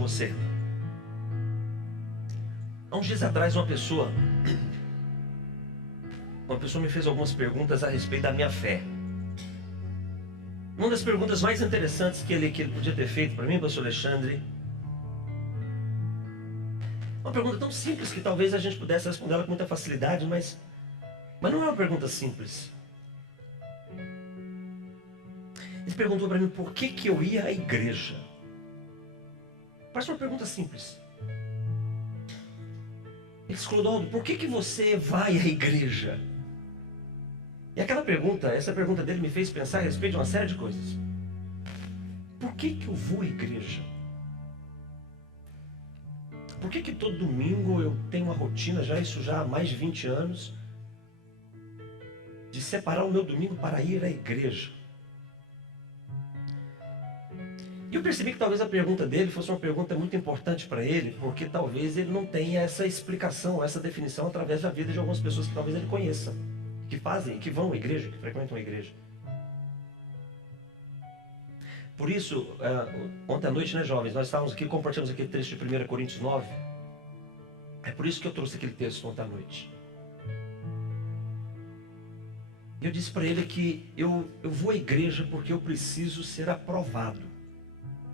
você. Há uns dias atrás uma pessoa me fez algumas perguntas a respeito da minha fé. Uma das perguntas mais interessantes que ele podia ter feito para mim, pastor Alexandre, uma pergunta tão simples que talvez a gente pudesse responder ela com muita facilidade, mas não é uma pergunta simples. Ele perguntou para mim por que eu ia à igreja. Parece uma pergunta simples. Ele disse: Clodoaldo, por que você vai à igreja? E essa pergunta dele me fez pensar a respeito de uma série de coisas. Por que eu vou à igreja? Por que todo domingo eu tenho uma rotina, já há mais de 20 anos, de separar o meu domingo para ir à igreja? E eu percebi que talvez a pergunta dele fosse uma pergunta muito importante para ele, porque talvez ele não tenha essa explicação, essa definição através da vida de algumas pessoas que talvez ele conheça, que vão à igreja, que frequentam a igreja. Por isso, ontem à noite, né, jovens, nós estávamos aqui, compartilhamos aquele trecho de 1 Coríntios 9. É por isso que eu trouxe aquele texto ontem à noite. Eu disse para ele que eu vou à igreja porque eu preciso ser aprovado.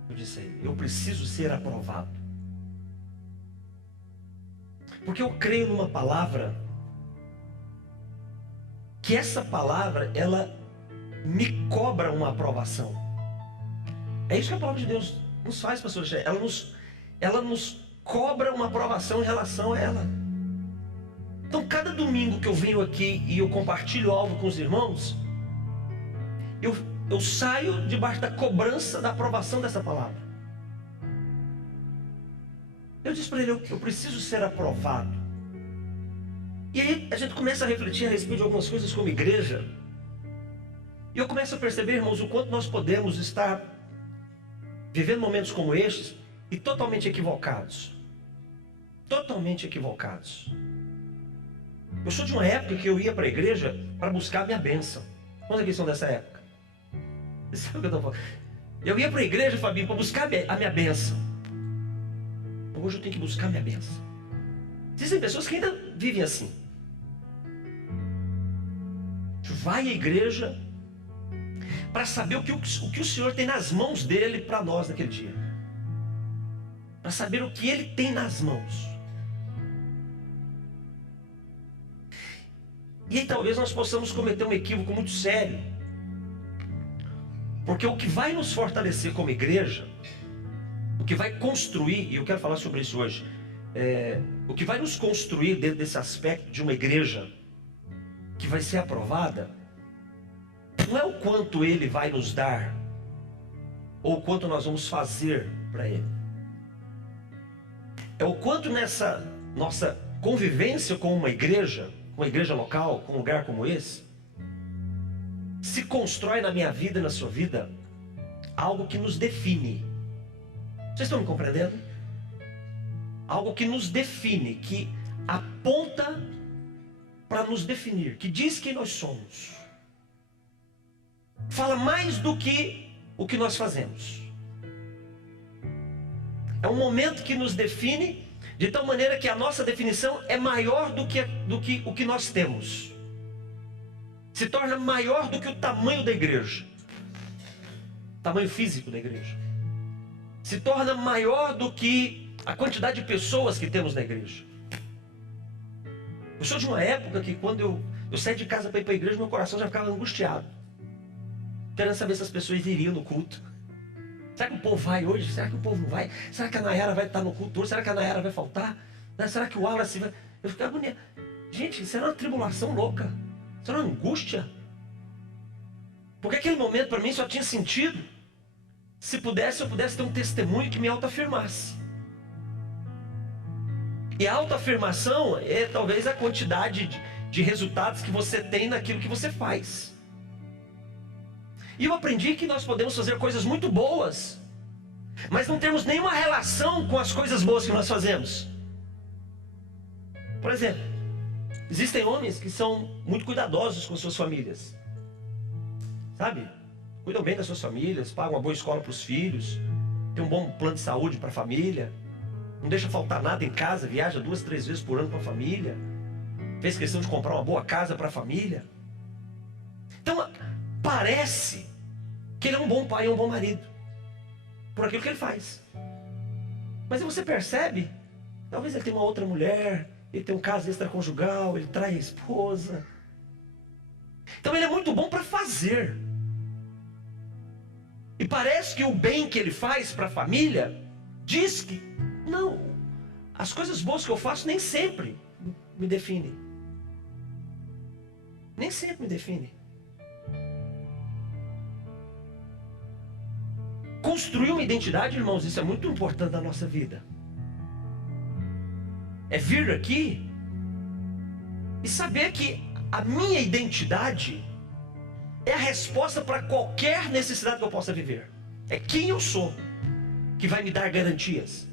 Eu disse a ele, eu preciso ser aprovado. Porque eu creio numa palavra, que essa palavra, ela me cobra uma aprovação. É isso que a palavra de Deus nos faz, pastor. Ela nos cobra uma aprovação em relação a ela. Então, cada domingo que eu venho aqui e eu compartilho algo com os irmãos, eu saio debaixo da cobrança da aprovação dessa palavra. Eu disse para ele, eu preciso ser aprovado. E aí a gente começa a refletir a respeito de algumas coisas como igreja. E eu começo a perceber, irmãos, o quanto nós podemos estar vivendo momentos como estes e totalmente equivocados. Totalmente equivocados. Eu sou de uma época que eu ia para a igreja para buscar a minha bênção. Quantos aqui são dessa época? Sabe o que eu estou falando? Eu ia para a igreja, Fabinho, para buscar a minha bênção. Hoje eu tenho que buscar a minha bênção. Existem pessoas que ainda vivem assim. Vai à igreja para saber o que o Senhor tem nas mãos dele para nós naquele dia. Para saber o que ele tem nas mãos. E aí talvez nós possamos cometer um equívoco muito sério. Porque o que vai nos fortalecer como igreja, o que vai construir, e eu quero falar sobre isso hoje, o que vai nos construir dentro desse aspecto de uma igreja que vai ser aprovada, não é o quanto ele vai nos dar, ou o quanto nós vamos fazer para ele. É o quanto nessa nossa convivência com uma igreja local, com um lugar como esse, se constrói na minha vida e na sua vida algo que nos define. Vocês estão me compreendendo? Algo que nos define, que aponta para nos definir, que diz quem nós somos. Fala mais do que o que nós fazemos. É um momento que nos define de tal maneira que a nossa definição é maior do que o que nós temos. Se torna maior do que o tamanho da igreja. O tamanho físico da igreja. Se torna maior do que a quantidade de pessoas que temos na igreja. Eu sou de uma época que quando eu saí de casa para ir para a igreja, meu coração já ficava angustiado. Querendo saber se as pessoas iriam no culto. Será que o povo vai hoje? Será que o povo não vai? Será que a Nayara vai estar no culto hoje? Será que a Nayara vai faltar? Será que o Wallace vai... Eu ficava agoniado. Gente, isso era uma tribulação louca. Isso era uma angústia. Porque aquele momento para mim só tinha sentido se eu pudesse ter um testemunho que me autoafirmasse. E a autoafirmação é talvez a quantidade de resultados que você tem naquilo que você faz. E eu aprendi que nós podemos fazer coisas muito boas, mas não temos nenhuma relação com as coisas boas que nós fazemos. Por exemplo, existem homens que são muito cuidadosos com suas famílias. Sabe? Cuidam bem das suas famílias, pagam uma boa escola para os filhos, tem um bom plano de saúde para a família, não deixa faltar nada em casa, viaja 2, 3 vezes por ano com a família, fez questão de comprar uma boa casa para a família. Então, parece que ele é um bom pai e um bom marido, por aquilo que ele faz. Mas aí você percebe, talvez ele tenha uma outra mulher, ele tem um caso extraconjugal, ele trai a esposa. Então ele é muito bom para fazer. E parece que o bem que ele faz para a família diz que não, as coisas boas que eu faço nem sempre me definem. Nem sempre me definem. Construir uma identidade, irmãos, isso é muito importante na nossa vida. É vir aqui e saber que a minha identidade é a resposta para qualquer necessidade que eu possa viver. É quem eu sou que vai me dar garantias.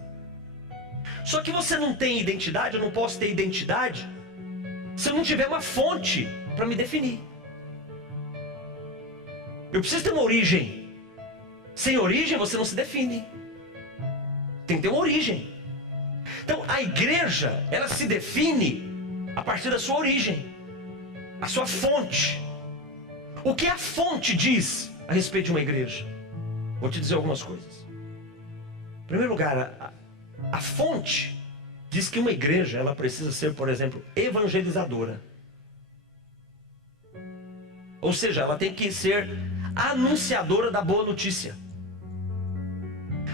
Só que você não tem identidade, eu não posso ter identidade se eu não tiver uma fonte para me definir. Eu preciso ter uma origem. Sem origem você não se define. Tem que ter uma origem. Então a igreja, ela se define a partir da sua origem, a sua fonte. O que a fonte diz a respeito de uma igreja? Vou te dizer algumas coisas. Em primeiro lugar, a fonte diz que uma igreja, ela precisa ser, por exemplo, evangelizadora. Ou seja, ela tem que ser anunciadora da boa notícia.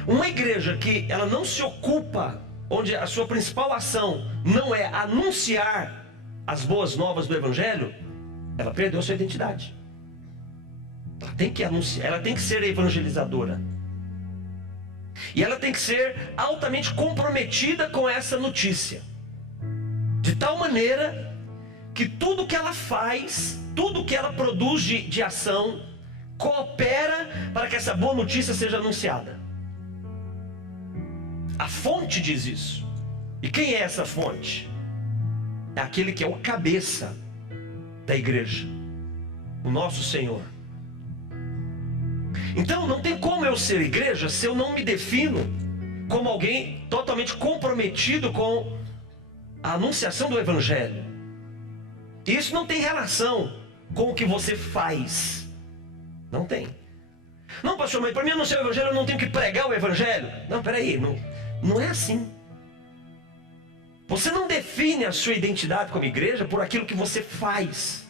Uma igreja que ela não se ocupa, onde a sua principal ação não é anunciar as boas novas do evangelho, ela perdeu sua identidade. Ela tem que anunciar, ela tem que ser evangelizadora. E ela tem que ser altamente comprometida com essa notícia. De tal maneira que tudo que ela faz, tudo que ela produz de ação, coopera para que essa boa notícia seja anunciada. A fonte diz isso. E quem é essa fonte? É aquele que é o cabeça da igreja, o nosso Senhor. Então não tem como eu ser igreja se eu não me defino como alguém totalmente comprometido com a anunciação do evangelho. E isso não tem relação com o que você faz. Não tem. Não, pastor, mas para mim anunciar o evangelho eu não tenho que pregar o evangelho. Não, peraí, não é assim. Você não define a sua identidade como igreja por aquilo que você faz.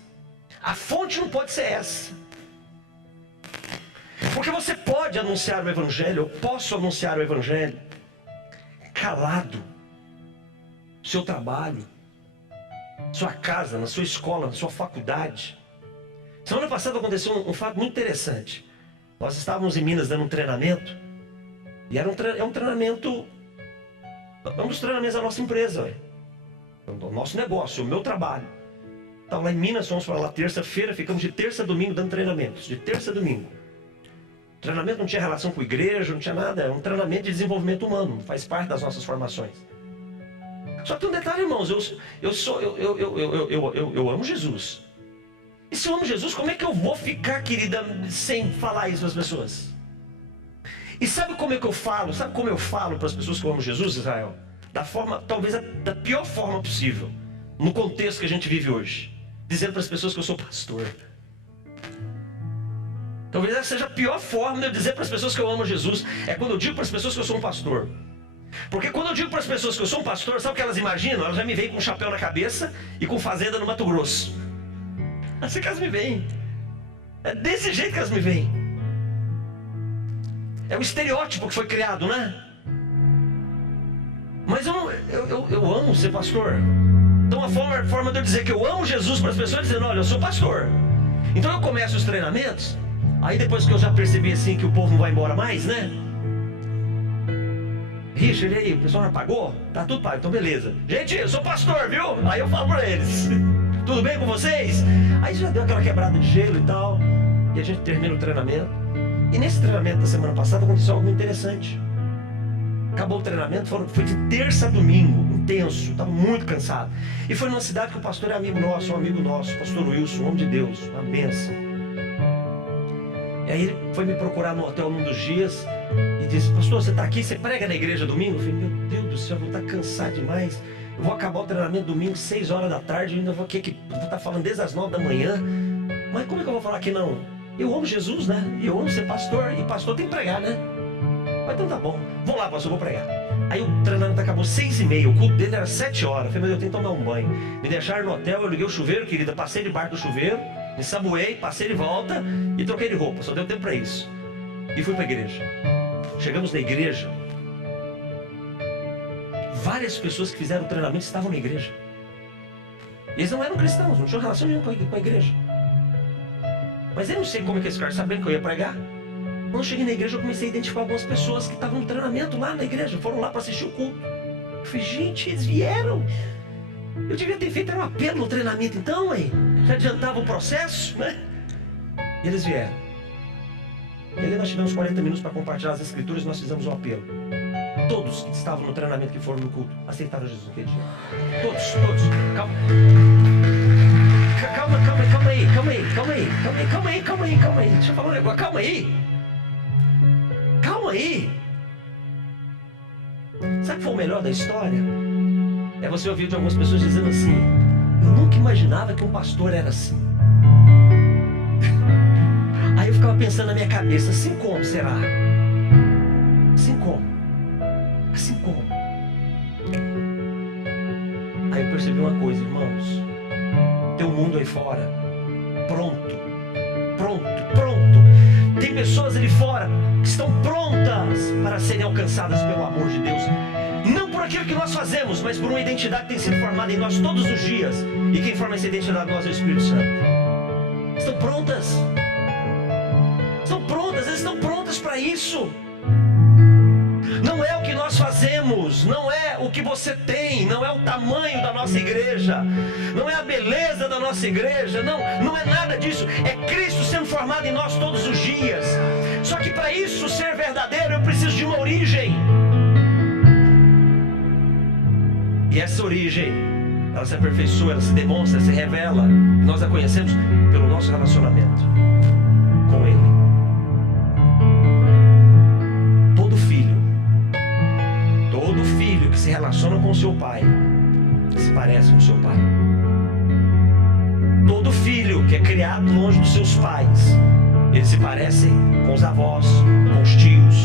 A fonte não pode ser essa. Porque você pode anunciar o evangelho, eu posso anunciar o evangelho calado. Seu trabalho, sua casa, na sua escola, na sua faculdade. Semana passada aconteceu um fato muito interessante. Nós estávamos em Minas dando um treinamento. E é um treinamento, um dos treinamentos da nossa empresa, o nosso negócio, o meu trabalho. Então lá em Minas, fomos para lá terça-feira, ficamos de terça a domingo dando treinamentos, de terça a domingo. O treinamento não tinha relação com a igreja, não tinha nada, é um treinamento de desenvolvimento humano, faz parte das nossas formações. Só que tem um detalhe, irmãos, eu amo Jesus. E se eu amo Jesus, como é que eu vou ficar, querida, sem falar isso para as pessoas? E sabe como é que eu falo? Sabe como eu falo para as pessoas que eu amo Jesus, Israel? Da forma, talvez da pior forma possível, no contexto que a gente vive hoje. Dizendo para as pessoas que eu sou pastor. Talvez essa seja a pior forma de eu dizer para as pessoas que eu amo Jesus. É quando eu digo para as pessoas que eu sou um pastor. Porque quando eu digo para as pessoas que eu sou um pastor, sabe o que elas imaginam? Elas já me veem com um chapéu na cabeça e com fazenda no Mato Grosso. Assim que elas me veem. É desse jeito que elas me veem. É o estereótipo que foi criado, né? Mas eu amo ser pastor. Então a forma de eu dizer que eu amo Jesus para as pessoas é dizendo, olha, eu sou pastor. Então eu começo os treinamentos. Aí depois que eu já percebi assim que o povo não vai embora mais, né? Richard, e aí, o pessoal já pagou? Tá tudo pago, então beleza. Gente, eu sou pastor, viu? Aí eu falo pra eles, tudo bem com vocês? Aí já deu aquela quebrada de gelo e tal. E a gente termina o treinamento. E nesse treinamento da semana passada aconteceu algo interessante. Acabou o treinamento, foi de terça a domingo, intenso, estava muito cansado. E foi numa cidade que o pastor é amigo nosso, pastor Wilson, um homem de Deus, uma bênção. E aí ele foi me procurar no hotel num dos dias e disse: pastor, você está aqui, você prega na igreja domingo? Eu falei: meu Deus do céu, eu vou estar cansado demais. Eu vou acabar o treinamento domingo 6 horas da tarde, eu ainda vou estar falando desde as 9 da manhã. Mas como é que eu vou falar que não? Eu amo Jesus, né? E eu amo ser pastor, e pastor tem que pregar, né? Mas então tá bom, vou lá, pastor, vou pregar. Aí o treinamento acabou 6h30, o culto dele era 7 horas. Eu falei: meu Deus, eu tenho que tomar um banho. Me deixaram no hotel, eu liguei o chuveiro, querida, passei debaixo do chuveiro, me saboei, passei de volta e troquei de roupa, só deu tempo para isso. E fui para a igreja. Chegamos na igreja, várias pessoas que fizeram o treinamento estavam na igreja. Eles não eram cristãos, não tinham relação nenhuma com a igreja. Mas eu não sei como é que eles ficaram sabendo que eu ia pregar. Quando eu cheguei na igreja, eu comecei a identificar algumas pessoas que estavam no treinamento lá na igreja, foram lá para assistir o culto. Eu falei: gente, eles vieram. Eu devia ter feito um apelo no treinamento então, aí já adiantava o processo, né? E eles vieram. E ali nós tivemos 40 minutos para compartilhar as escrituras e nós fizemos um apelo. Todos que estavam no treinamento, que foram no culto, aceitaram Jesus naquele dia. Todos. Calma aí. Deixa eu falar um negócio. Calma aí. Sabe o que foi o melhor da história? É você ouvir de algumas pessoas dizendo assim: eu nunca imaginava que um pastor era assim. Aí eu ficava pensando na minha cabeça: assim como será? Assim como? Aí eu percebi uma coisa, irmãos: tem um mundo aí fora pronto. Tem pessoas ali fora que estão prontas para serem alcançadas pelo amor de Deus, não por aquilo que nós fazemos, mas por uma identidade que tem sido formada em nós todos os dias. E quem forma essa identidade em nós é o Espírito Santo. Estão prontas, eles estão prontas para isso. Não é o que nós fazemos, não é o que você tem, não é o tamanho da nossa igreja, não é a beleza da nossa igreja, não é nada disso. É Cristo sendo formado em nós todos os dias. Só que para isso ser verdadeiro, eu preciso de uma origem. E essa origem, ela se aperfeiçoa, ela se demonstra, ela se revela. E nós a conhecemos pelo nosso relacionamento com Ele. Todo filho que se relaciona com seu pai se parece com seu pai. Todo filho que é criado longe dos seus pais, eles se parecem com os avós, com os tios,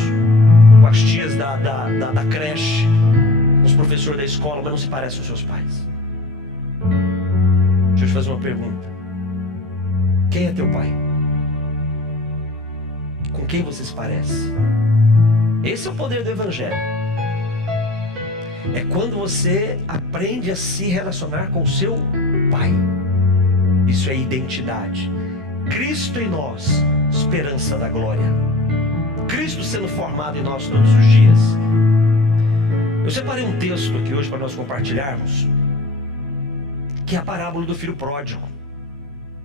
com as tias da creche, com os professores da escola, mas não se parecem com seus pais. Deixa eu te fazer uma pergunta: quem é teu pai? Com quem você se parece? Esse é o poder do Evangelho. É quando você aprende a se relacionar com o seu pai. Isso é identidade. Cristo em nós, esperança da glória. Cristo sendo formado em nós todos os dias. Eu separei um texto aqui hoje para nós compartilharmos, que é a parábola do filho pródigo.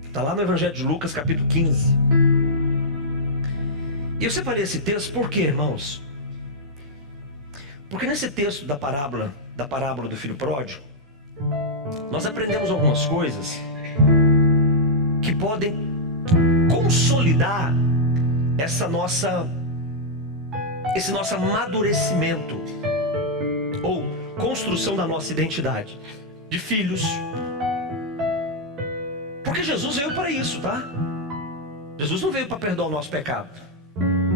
Está lá no Evangelho de Lucas, capítulo 15. E eu separei esse texto por quê, irmãos? Porque nesse texto da parábola do filho pródigo, nós aprendemos algumas coisas que podem consolidar esse nosso amadurecimento ou construção da nossa identidade de filhos. Porque Jesus veio para isso, tá? Jesus não veio para perdoar o nosso pecado.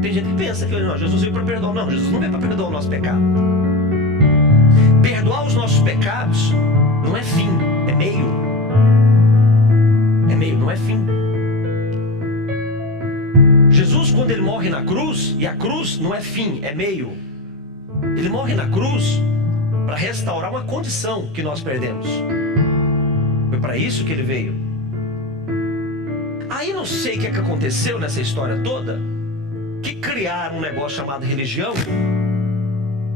Tem gente que pensa que não, Jesus veio para perdoar. Não, Jesus não veio para perdoar o nosso pecado. Perdoar os nossos pecados não é fim, é meio. É meio, não é fim. Jesus, quando ele morre na cruz, e a cruz não é fim, é meio. Ele morre na cruz para restaurar uma condição que nós perdemos. Foi para isso que ele veio. Aí não sei o que aconteceu nessa história toda, que criaram um negócio chamado religião,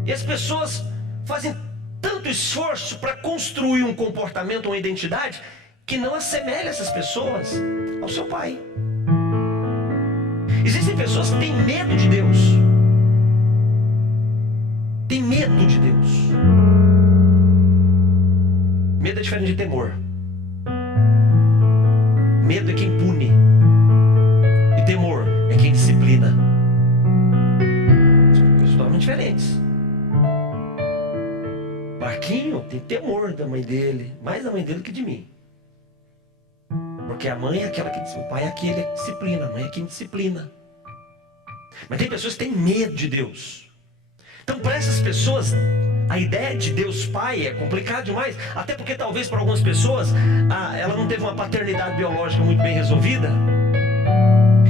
e as pessoas fazem tanto esforço para construir um comportamento, uma identidade, que não assemelha essas pessoas ao seu pai. Existem pessoas que têm medo de Deus. Tem medo de Deus. Medo é diferente de temor. Medo é quem pune. E temor é quem Marquinho tem temor da mãe dele, mais da mãe dele que de mim. Porque a mãe é aquela que diz, o pai é aquele que disciplina, a mãe é quem disciplina. Mas tem pessoas que têm medo de Deus. Então para essas pessoas, a ideia de Deus Pai é complicado demais. Até porque talvez para algumas pessoas, ela não teve uma paternidade biológica muito bem resolvida.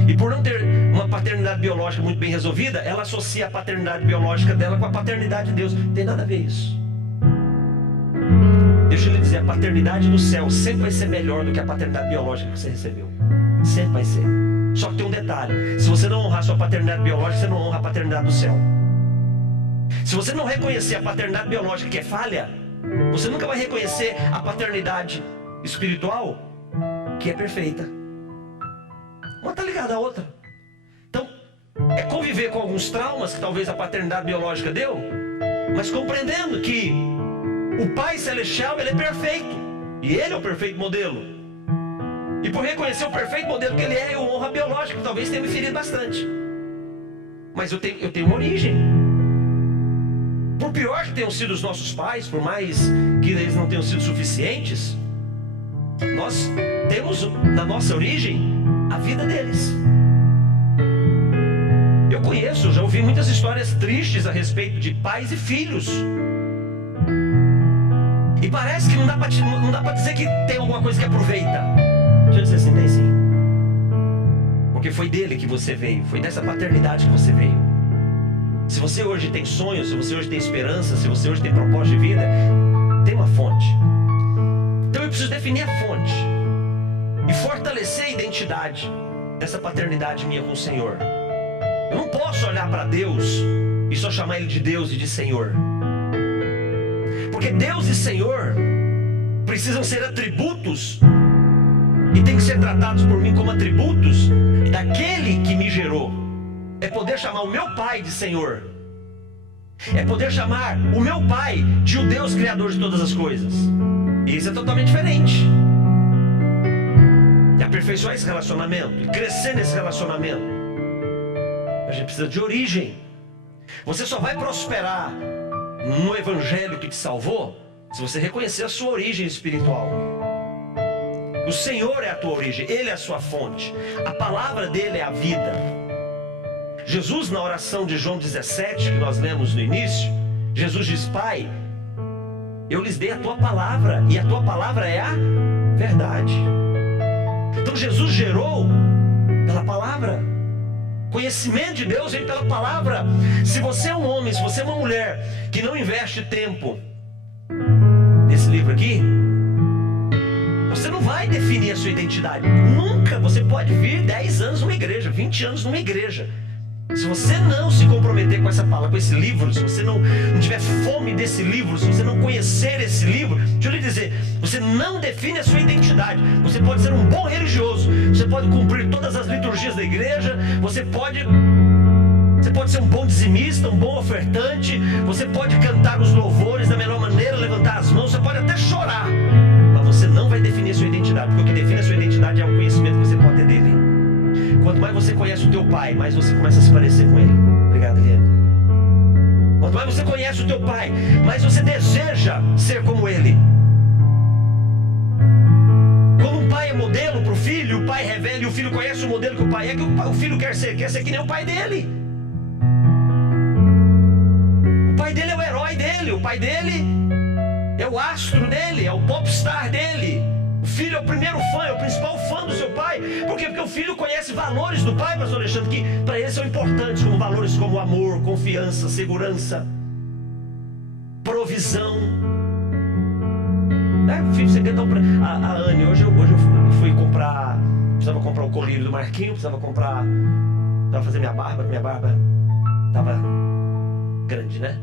E por não ter uma paternidade biológica muito bem resolvida, ela associa a paternidade biológica dela com a paternidade de Deus. Não tem nada a ver isso. Deixa eu lhe dizer, a paternidade do céu sempre vai ser melhor do que a paternidade biológica que você recebeu. Sempre vai ser. Só que tem um detalhe: se você não honrar a sua paternidade biológica, você não honra a paternidade do céu. Se você não reconhecer a paternidade biológica que é falha, você nunca vai reconhecer a paternidade espiritual que é perfeita. Uma está ligada à outra. Então, é conviver com alguns traumas que talvez a paternidade biológica deu, mas compreendendo que o Pai Celestial, Ele é perfeito. E Ele é o perfeito modelo. E por reconhecer o perfeito modelo que Ele é, eu honro a biológica, que talvez tenha me ferido bastante. Mas eu tenho uma origem. Por pior que tenham sido os nossos pais, por mais que eles não tenham sido suficientes, nós temos na nossa origem a vida deles. Eu já ouvi muitas histórias tristes a respeito de pais e filhos. E parece que não dá para dizer que tem alguma coisa que aproveita. Deixa eu dizer assim, tem sim. Porque foi dele que você veio, foi dessa paternidade que você veio. Se você hoje tem sonhos, se você hoje tem esperança, se você hoje tem propósito de vida, tem uma fonte. Então eu preciso definir a fonte e fortalecer a identidade dessa paternidade minha com o Senhor. Eu não posso olhar para Deus e só chamar Ele de Deus e de Senhor. Porque Deus e Senhor precisam ser atributos e têm que ser tratados por mim como atributos daquele que me gerou. É poder chamar o meu Pai de Senhor. É poder chamar o meu Pai de o Deus Criador de todas as coisas. E isso é totalmente diferente. E aperfeiçoar esse relacionamento, e crescer nesse relacionamento, a gente precisa de origem. Você só vai prosperar no Evangelho que te salvou se você reconhecer a sua origem espiritual. O Senhor é a tua origem, Ele é a sua fonte. A palavra dEle é a vida. Jesus, na oração de João 17, que nós lemos no início, Jesus diz: Pai, eu lhes dei a tua palavra, e a tua palavra é a verdade. Então Jesus gerou pela palavra. Conhecimento de Deus vem pela palavra. Se você é um homem, se você é uma mulher que não investe tempo nesse livro aqui, você não vai definir a sua identidade. Nunca. Você pode vir 10 anos numa igreja, 20 anos numa igreja. Se você não se comprometer com essa palavra, com esse livro, se você não tiver fome desse livro, se você não conhecer esse livro, deixa eu lhe dizer, você não define a sua identidade. Você pode ser um bom religioso, você pode cumprir todas as liturgias da igreja, você pode ser um bom dizimista, um bom ofertante, você pode cantar os louvores da melhor maneira, levantar as mãos, você pode até chorar, mas você não vai definir a sua identidade, porque o que define a sua identidade é o conhecimento que você pode ter dele. Quanto mais você conhece o teu pai, mais você começa a se parecer com ele. Obrigado, Eliane. Quanto mais você conhece o teu pai, mais você deseja ser como ele. Quando um pai é modelo para o filho, o pai revela e o filho conhece o modelo que o pai é, que o filho quer ser que nem o pai dele. O pai dele é o herói dele, o pai dele é o astro dele, é o popstar dele. O filho é o primeiro fã, é o principal fã do seu pai. Por quê? Porque o filho conhece valores do pai, pastor Alexandre, que para ele são importantes, como valores como amor, confiança, segurança, provisão. Filho, você cantou para a Anne. Hoje eu fui comprar, precisava comprar o colírio do Marquinho, precisava fazer minha barba estava grande, né?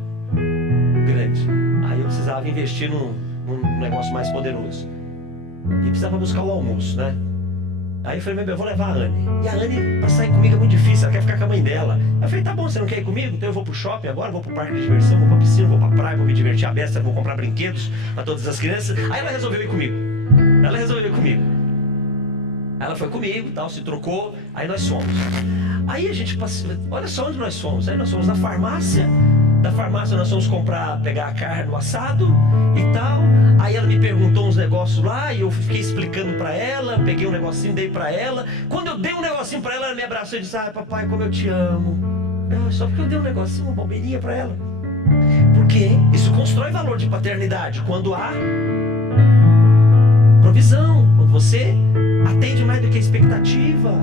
Grande. Aí eu precisava investir num negócio mais poderoso. E precisava buscar o almoço, né? Aí eu falei, meu bem, eu vou levar a Anne. E a Anne, pra sair comigo é muito difícil, ela quer ficar com a mãe dela. Eu falei, tá bom, você não quer ir comigo? Então eu vou pro shopping agora, vou pro parque de diversão, vou pra piscina, vou pra praia, vou me divertir a beça, vou comprar brinquedos pra todas as crianças. Aí ela resolveu ir comigo. Aí ela foi comigo, tal, se trocou, aí nós fomos. Aí a gente passou, olha só onde nós fomos. Aí nós fomos na farmácia da farmácia nós fomos pegar a carne no assado e tal. Aí ela me perguntou uns negócios lá e eu fiquei explicando para ela, peguei um negocinho, dei para ela. Quando eu dei um negocinho para ela, ela me abraçou e disse: ai, papai, como eu te amo. Só porque eu dei um negocinho, uma bobeirinha para ela. Porque isso constrói valor de paternidade quando há provisão, quando você atende mais do que a expectativa.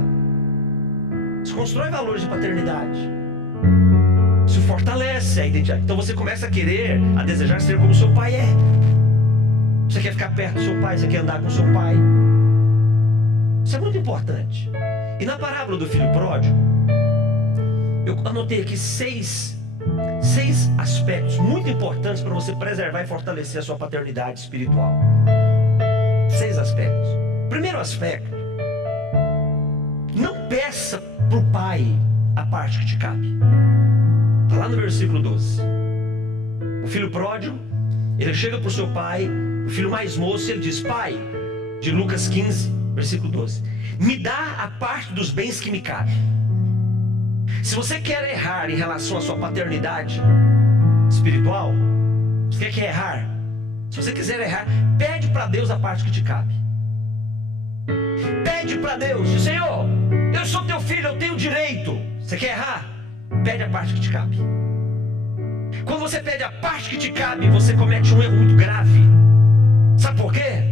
Isso constrói valor de paternidade. Isso fortalece a identidade. Então você começa a desejar ser como seu pai é. Você quer ficar perto do seu pai, você quer andar com seu pai. Isso é muito importante. E na parábola do filho pródigo, eu anotei aqui seis aspectos muito importantes para você preservar e fortalecer a sua paternidade espiritual. 6 aspectos. Primeiro aspecto: não peça para o pai a parte que te cabe. Está lá no versículo 12. O filho pródigo, ele chega para o seu pai, o filho mais moço, ele diz: pai, de Lucas 15, versículo 12, me dá a parte dos bens que me cabe. Se você quer errar em relação à sua paternidade espiritual, você quer errar, se você quiser errar, pede para Deus a parte que te cabe. Pede para Deus: Senhor, eu sou teu filho, eu tenho direito. Você quer errar? Pede a parte que te cabe. Quando você pede a parte que te cabe, você comete um erro muito grave. Sabe por quê?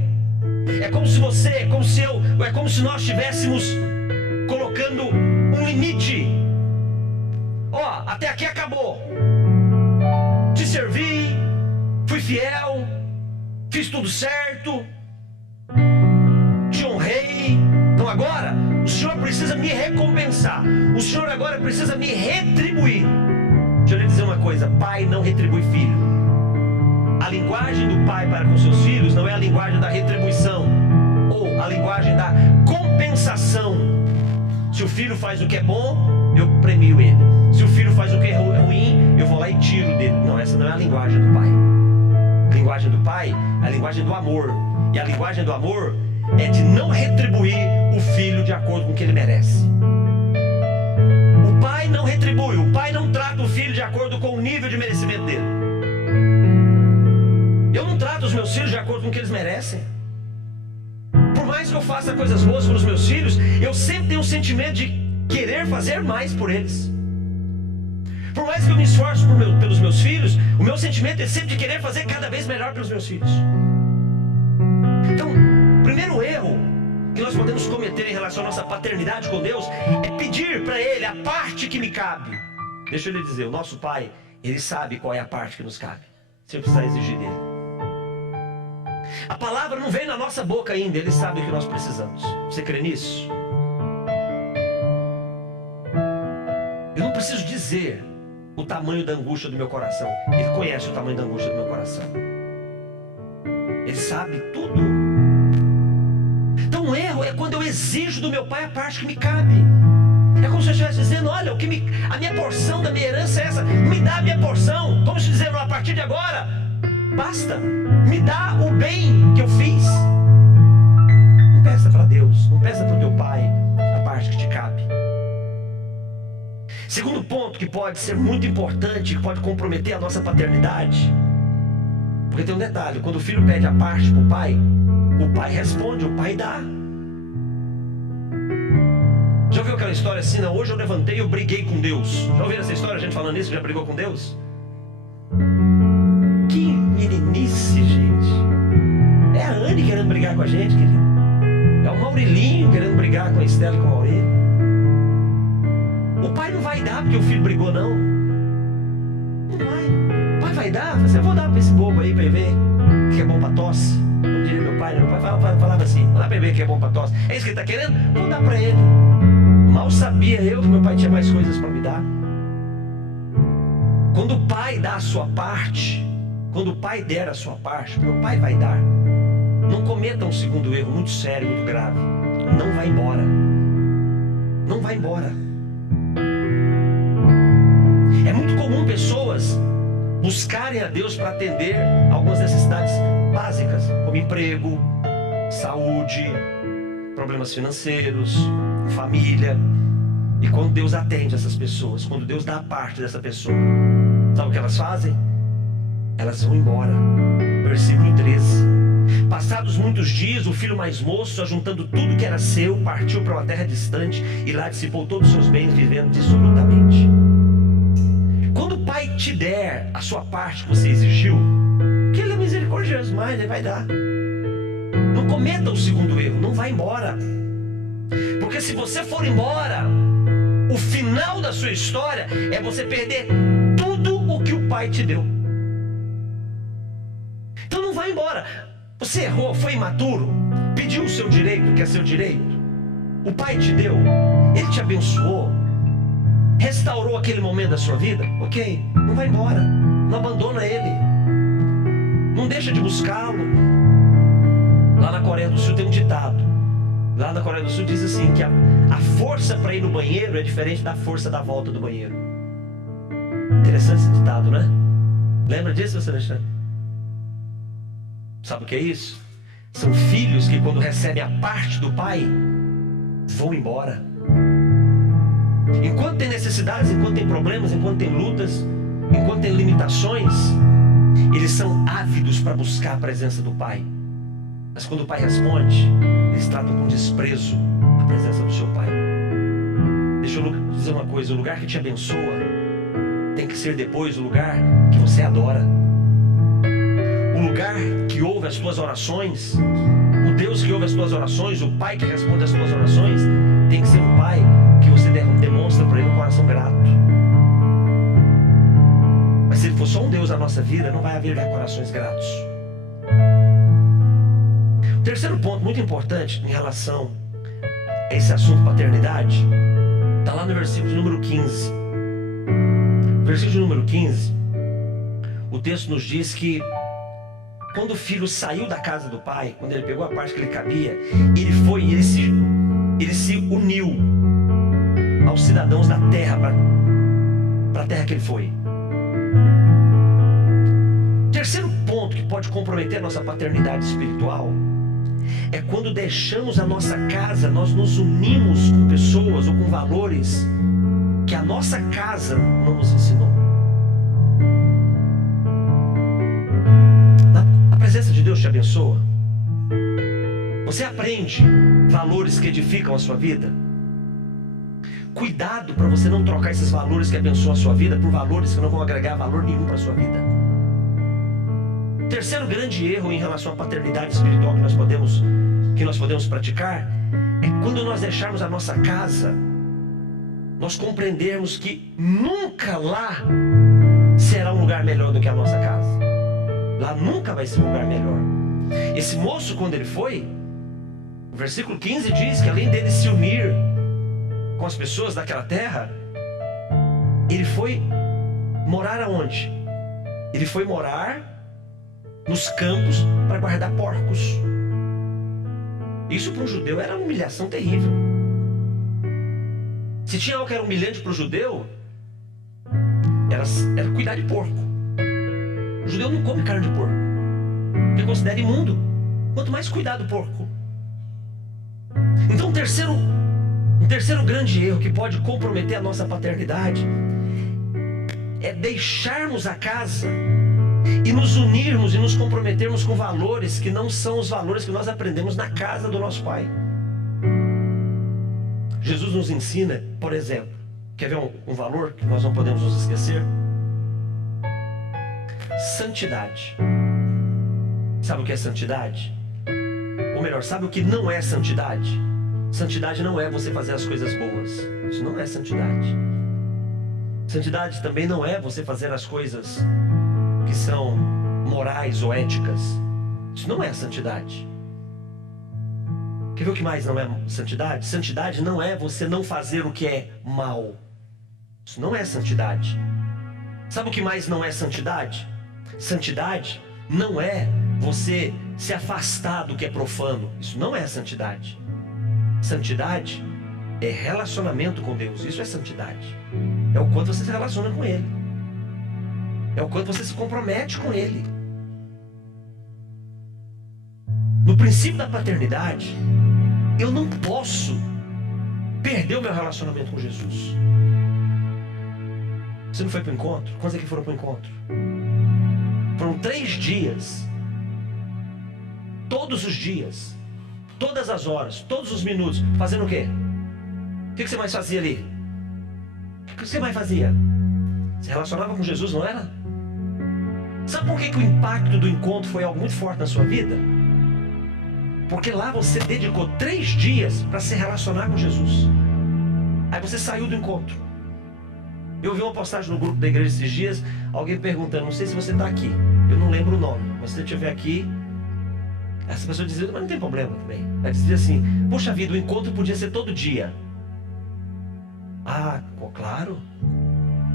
É como se nós estivéssemos colocando um limite. Ó, até aqui acabou. Te servi, fui fiel, fiz tudo certo, te honrei. Então agora o Senhor precisa me recompensar. O Senhor agora precisa me retribuir. Deixa eu lhe dizer uma coisa: pai não retribui filho. A linguagem do pai para com seus filhos não é a linguagem da retribuição ou a linguagem da compensação. Se o filho faz o que é bom, eu premio ele. Se o filho faz o que é ruim, eu vou lá e tiro dele. Não, essa não é a linguagem do pai. A linguagem do pai é a linguagem do amor. E a linguagem do amor é de não retribuir o filho de acordo com o que ele merece. O pai não retribui, o pai não trata o filho de acordo com o nível de merecimento dele. Eu não trato os meus filhos de acordo com o que eles merecem. Por mais que eu faça coisas boas para os meus filhos, eu sempre tenho um sentimento de querer fazer mais por eles. Por mais que eu me esforce pelos meus filhos, o meu sentimento é sempre de querer fazer cada vez melhor pelos meus filhos. Então, o primeiro erro que nós podemos cometer em relação à nossa paternidade com Deus é pedir para Ele a parte que me cabe. Deixa eu lhe dizer, o nosso Pai, Ele sabe qual é a parte que nos cabe, sem precisar exigir dele. A palavra não vem na nossa boca ainda, Ele sabe o que nós precisamos. Você crê nisso? Eu não preciso dizer o tamanho da angústia do meu coração. Ele conhece o tamanho da angústia do meu coração. Ele sabe tudo. Então o erro é quando eu exijo do meu pai a parte que me cabe. É como se eu estivesse dizendo: olha, a minha porção da minha herança é essa, me dá a minha porção. Como se dizendo: a partir de agora, basta, me dá o bem que eu fiz. Não peça para Deus, não peça para o teu pai a parte que te cabe. Segundo ponto que pode ser muito importante, que pode comprometer a nossa paternidade, porque tem um detalhe: quando o filho pede a parte para o pai responde, o pai dá. Já ouviu aquela história assim? Não, hoje eu levantei e eu briguei com Deus. Já ouviram essa história, a gente falando isso? Já brigou com Deus? Que meninice, gente. É a Anne querendo brigar com a gente, querido. É o Maurilinho querendo brigar com a Estela e com a Aurélia. O pai não vai dar porque o filho brigou, não. Não vai. O pai vai dar? Eu vou dar para esse bobo aí para ele ver que é bom para tosse. Não diria meu pai, não. Meu pai falava assim: vou dar para ele ver que é bom para tosse. É isso que ele está querendo? Vou dar para ele. Mal sabia eu que meu pai tinha mais coisas para me dar. Quando o pai dá a sua parte, quando o pai der a sua parte, meu pai vai dar. Não cometa um segundo erro muito sério, muito grave. Não vai embora. Não vai embora. É muito comum pessoas buscarem a Deus para atender algumas necessidades básicas, como emprego, saúde, problemas financeiros, família. E quando Deus atende essas pessoas, quando Deus dá a parte dessa pessoa, Sabe o que elas fazem? Elas vão embora. Versículo 13. Passados muitos dias, o filho mais moço, ajuntando tudo que era seu, partiu para uma terra distante e lá dissipou todos os seus bens, vivendo dissolutamente. Quando o pai te der a sua parte que você exigiu, que ele é misericordioso, mas ele vai dar. Não cometa o segundo erro, não vai embora. Porque se você for embora, o final da sua história é você perder tudo o que o pai te deu. Então não vai embora. Você errou, foi imaturo, pediu o seu direito, que é seu direito. O pai te deu, ele te abençoou, restaurou aquele momento da sua vida. Ok, não vai embora, não abandona ele, não deixa de buscá-lo. Lá na Coreia do Sul tem um ditado. Lá na Coreia do Sul diz assim, que a força para ir no banheiro é diferente da força da volta do banheiro. Interessante esse ditado, né? Lembra disso, você Alexandre? Sabe o que é isso? São filhos que, quando recebem a parte do pai, vão embora. Enquanto tem necessidades, enquanto tem problemas, enquanto tem lutas, enquanto tem limitações, eles são ávidos para buscar a presença do pai. Mas quando o pai responde, eles tratam com desprezo a presença do seu pai. Deixa eu dizer uma coisa: o lugar que te abençoa tem que ser depois o lugar que você adora. O lugar que ouve as tuas orações, o Deus que ouve as tuas orações, o pai que responde as tuas orações, tem que ser um pai que você demonstra para ele um coração grato. Mas se ele for só um Deus na nossa vida, não vai haver corações gratos. O terceiro ponto muito importante em relação a esse assunto paternidade está lá no versículo número 15. Versículo número 15, o texto nos diz que quando o filho saiu da casa do pai, quando ele pegou a parte que lhe cabia, ele se uniu aos cidadãos da terra, para a terra que ele foi. Terceiro ponto que pode comprometer a nossa paternidade espiritual é quando deixamos a nossa casa, nós nos unimos com pessoas ou com valores que a nossa casa não nos ensinou. A presença de Deus te abençoa. Você aprende valores que edificam a sua vida. Cuidado para você não trocar esses valores que abençoam a sua vida por valores que não vão agregar valor nenhum para a sua vida. Terceiro grande erro em relação à paternidade espiritual que nós podemos praticar é quando nós deixarmos a nossa casa, nós compreendermos que nunca lá será um lugar melhor do que a nossa casa. Lá nunca vai ser um lugar melhor. Esse moço, quando ele foi, o versículo 15 diz que além dele se unir com as pessoas daquela terra, ele foi morar aonde? Ele foi morar nos campos para guardar porcos. Isso para um judeu era uma humilhação terrível. Se tinha algo que era humilhante para o judeu, era cuidar de porco. O judeu não come carne de porco, porque considera imundo. Quanto mais cuidar do porco. Então um terceiro grande erro que pode comprometer a nossa paternidade é deixarmos a casa e nos unirmos e nos comprometermos com valores que não são os valores que nós aprendemos na casa do nosso pai. Jesus nos ensina, por exemplo, quer ver um valor que nós não podemos nos esquecer? Santidade. Sabe o que é santidade? Ou melhor, sabe o que não é santidade? Santidade não é você fazer as coisas boas. Isso não é santidade. Santidade também não é você fazer as coisas que são morais ou éticas. Isso não é santidade. Quer ver o que mais não é santidade? Santidade não é você não fazer o que é mal. Isso não é santidade. Sabe o que mais não é santidade? Santidade não é você se afastar do que é profano. Isso não é santidade. Santidade é relacionamento com Deus. Isso é santidade. É o quanto você se relaciona com Ele. É o quanto você se compromete com Ele. No princípio da paternidade, eu não posso perder o meu relacionamento com Jesus. Você não foi para o encontro? Quantos aqui foram para o encontro? Foram 3 dias. Todos os dias. Todas as horas. Todos os minutos. Fazendo o quê? O que você mais fazia ali? O que você mais fazia? Se relacionava com Jesus, não era? Sabe por que o impacto do encontro foi algo muito forte na sua vida? Porque lá você dedicou 3 dias para se relacionar com Jesus. Aí você saiu do encontro. Eu vi uma postagem no grupo da igreja esses dias, alguém perguntando, não sei se você está aqui, eu não lembro o nome, mas se você estiver aqui, essa pessoa dizia, mas não tem problema também. Ela dizia assim, poxa vida, o encontro podia ser todo dia. Ah, claro.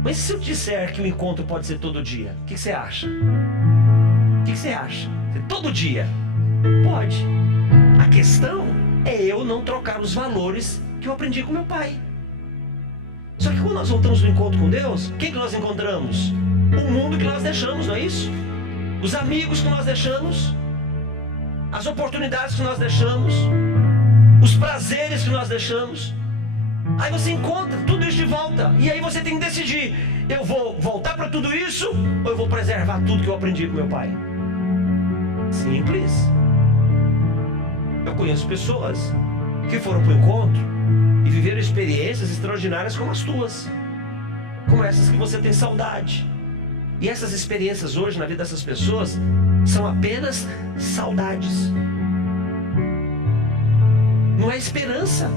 Mas se eu disser que o encontro pode ser todo dia, o que você acha? O que você acha? Todo dia? Pode. A questão é eu não trocar os valores que eu aprendi com meu pai. Só que quando nós voltamos no encontro com Deus, quem que nós encontramos? O mundo que nós deixamos, não é isso? Os amigos que nós deixamos, as oportunidades que nós deixamos, os prazeres que nós deixamos. Aí você encontra tudo isso de volta. E aí você tem que decidir, eu vou voltar para tudo isso ou eu vou preservar tudo que eu aprendi com meu pai? Simples. Eu conheço pessoas que foram para o encontro e viveram experiências extraordinárias como as tuas, como essas que você tem saudade. E essas experiências hoje na vida dessas pessoas são apenas saudades. Não é esperança.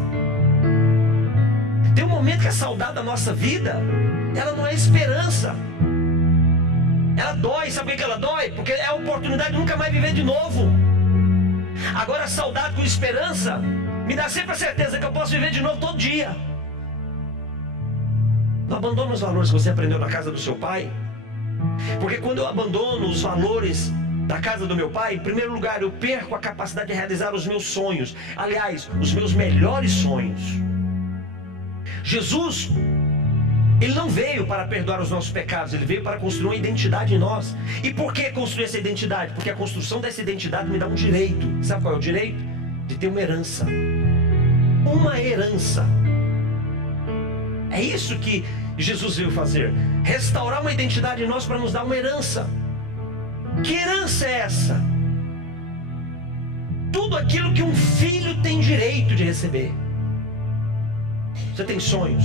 Tem um momento que a saudade da nossa vida, ela não é esperança. Ela dói, sabe por que ela dói? Porque é a oportunidade de nunca mais viver de novo. Agora a saudade com esperança me dá sempre a certeza que eu posso viver de novo todo dia. Não abandone os valores que você aprendeu na casa do seu pai. Porque quando eu abandono os valores da casa do meu pai, em primeiro lugar eu perco a capacidade de realizar os meus sonhos. Aliás, os meus melhores sonhos. Jesus, Ele não veio para perdoar os nossos pecados, Ele veio para construir uma identidade em nós. E por que construir essa identidade? Porque a construção dessa identidade me dá um direito. Sabe qual é o direito? De ter uma herança. Uma herança. É isso que Jesus veio fazer. Restaurar uma identidade em nós para nos dar uma herança. Que herança é essa? Tudo aquilo que um filho tem direito de receber. Você tem sonhos?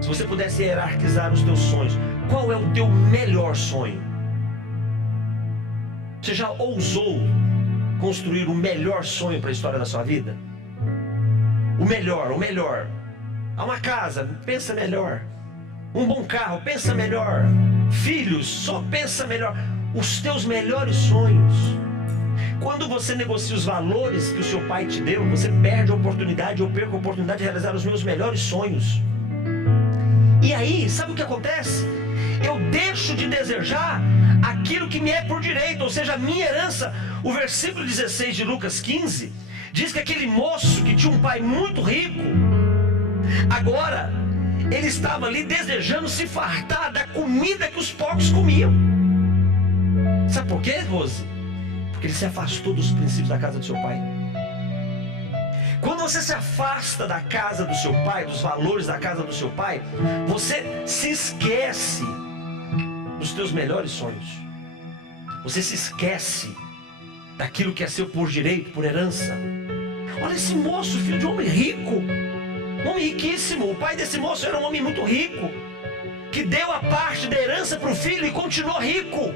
Se você pudesse hierarquizar os teus sonhos, qual é o teu melhor sonho? Você já ousou construir o melhor sonho para a história da sua vida? O melhor, o melhor. Há uma casa, pensa melhor. Um bom carro, pensa melhor. Filhos, só pensa melhor. Os teus melhores sonhos. Quando você negocia os valores que o seu pai te deu, você perde a oportunidade, eu perco a oportunidade de realizar os meus melhores sonhos. E aí, sabe o que acontece? Eu deixo de desejar aquilo que me é por direito, ou seja, a minha herança. O versículo 16 de Lucas 15 diz que aquele moço que tinha um pai muito rico, agora ele estava ali desejando se fartar da comida que os porcos comiam. Sabe por quê, Rose? Porque ele se afastou dos princípios da casa do seu pai. Quando você se afasta da casa do seu pai, dos valores da casa do seu pai, você se esquece dos teus melhores sonhos. Você se esquece daquilo que é seu por direito, por herança. Olha esse moço, filho de um homem rico, um homem riquíssimo. O pai desse moço era um homem muito rico, que deu a parte da herança para o filho e continuou rico.